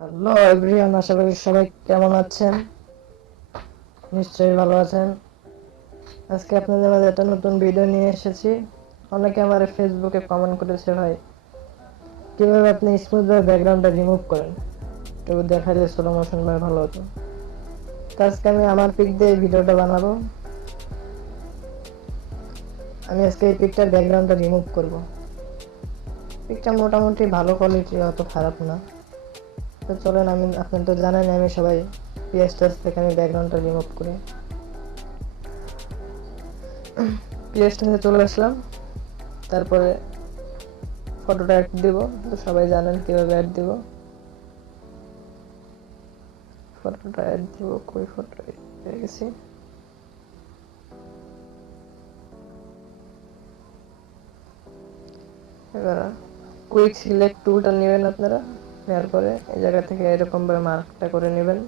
Hello everyone, আশা করি সবাই কেমন আছেন? নিশ্চয়ই ভালো আছেন। আজকে আপনাদের মাঝে একটা নতুন ভিডিও নিয়ে এসেছি। অনেকে আমার ফেসবুকে কমেন্ট করেছে, ভাই কিভাবে আপনি স্মুথভাবে ব্যাকগ্রাউন্ডটা রিমুভ করেন, একটু দেখালে স্লো মোশন ভাবে ভালো হতো। তো আজকে আমি আমার পিক দিয়ে ভিডিওটা বানাবো। আমি আজকে এই পিকটার ব্যাকগ্রাউন্ডটা রিমুভ করব। পিকটা মোটামুটি ভালো কোয়ালিটি, অত খারাপ না। তো চলেন, আপনারা তো জানেন আমি সবাই পিএসটাস থেকে আমি ব্যাকগ্রাউন্ডটা রিমুভ করি। পিএসটাসে চলে আসলাম, তারপরে ফটোটা অ্যাড দিব। তো সবাই জানেন কিভাবে অ্যাড দিব। ফটোটা অ্যাড দিব, কই ফটো পেয়ে গেছি। এবার কুইক সিলেক্ট টুলটা নেবেন আপনারা। নেওয়ার পরে এই জায়গা থেকে এরকম ভাবে মার্কটা করে নেবেন,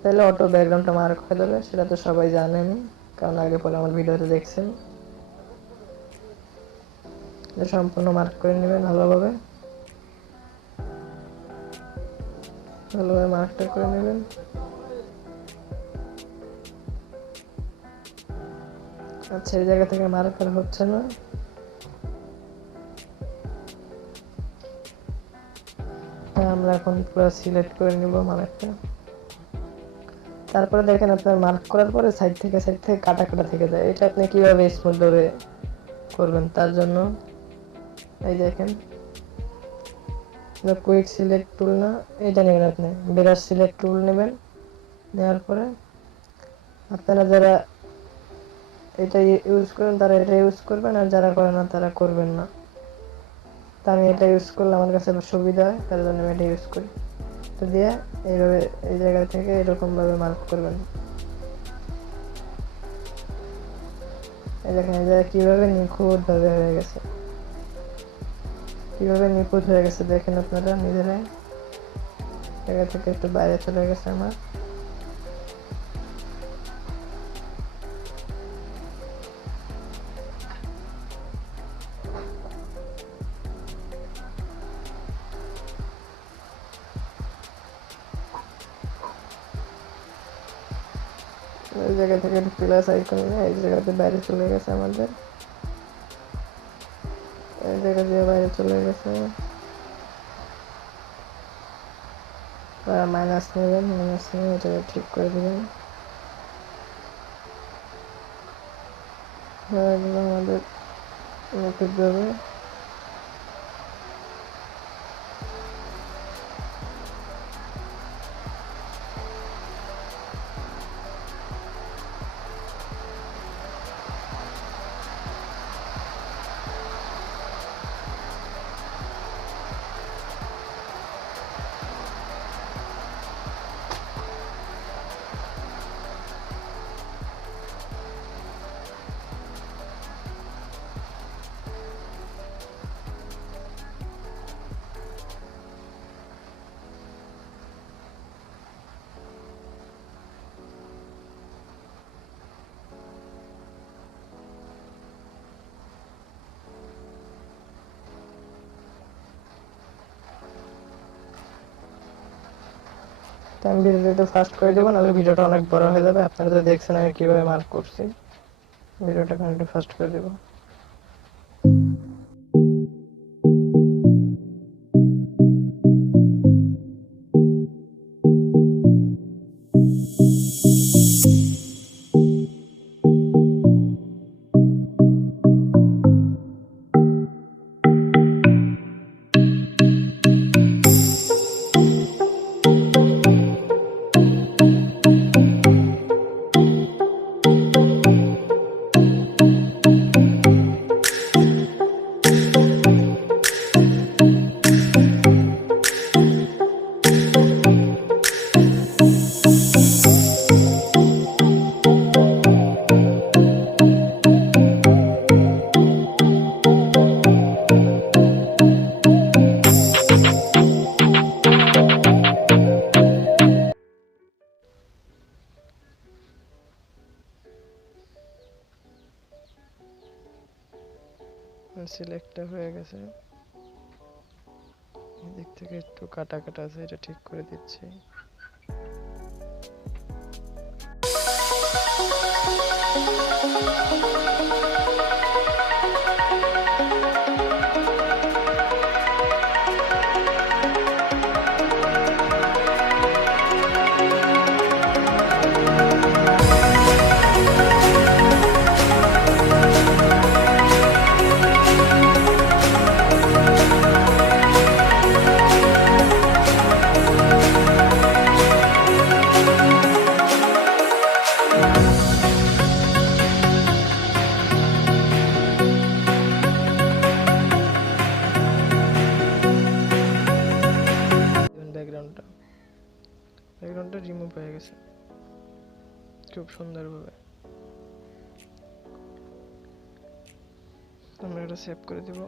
তাহলে অটো ব্যাকগ্রাউন্ডটা মার্ক হয়ে যাবে। সেটা তো সবাই জানেন, কারণ আগে পরে আমার ভিডিওতে দেখছেন। সম্পূর্ণ মার্ক করে নেবেন ভালোভাবে, ভালোভাবে মার্কটা করে নেবেন। আচ্ছা, এই জায়গা থেকে মার্ক আর হচ্ছে না। আমরা এখন পুরো সিলেক্ট করে নিব মার্কটা। তারপরে দেখেন আপনার মার্ক করার পরে সাইড থেকে কাটা কাটা থেকে যায়। এটা আপনি কিভাবে স্মুথ ভাবে করবেন, তার জন্য এই দেখেন কুইক সিলেক্ট টুল না, এটা নেবেন। আপনি ব্রাশ সিলেক্ট টুল নেবেন। নেওয়ার পরে আপনারা যারা এটা ইউজ করেন তারা এটা ইউজ করবেন, আর যারা করে না তারা করবেন না। তা আমি এটা ইউজ করলে আমার কাছে সুবিধা হয়, তার জন্য আমি এটা ইউজ করি। তো দিয়ে এইভাবে এই জায়গা থেকে এরকম ভাবে মার্ক করবেন। এই দেখেন এই জায়গায় কিভাবে নিখুঁত ভাবে হয়ে গেছে, কিভাবে নিখুঁত হয়ে গেছে দেখেন আপনারা নিজেরাই। জায়গা থেকে একটু বাইরে চলে গেছে আমার। এই জায়গা থেকে একটু প্লাস আইকন নিয়ে এই জায়গাতে বাইরে চলে গেছে আমাদের। এই জায়গা দিয়ে বাইরে চলে গেছে। মাইনাস নেবেন, মাইনাস নিয়ে এটা ঠিক করে দেবেন। এগুলো আমাদের নিখুঁত ভাবে। আমি ভিডিওটা একটু ফাস্ট করে দেবো, নাহলে ভিডিওটা অনেক বড় হয়ে যাবে। আপনারা তো দেখছেন আমি কিভাবে মার্ক করছি। ভিডিওটা একটু ফাস্ট করে দেবো। সিলেক্টটা হয়ে গেছে। দিক থেকে একটু কাটা কাটা আছে, এটা ঠিক করে দিচ্ছি। ব্যাকগ্রাউন্ডটা রিমুভ হয়ে গেছে খুব সুন্দরভাবে। আমরা এটা সেভ করে দেব।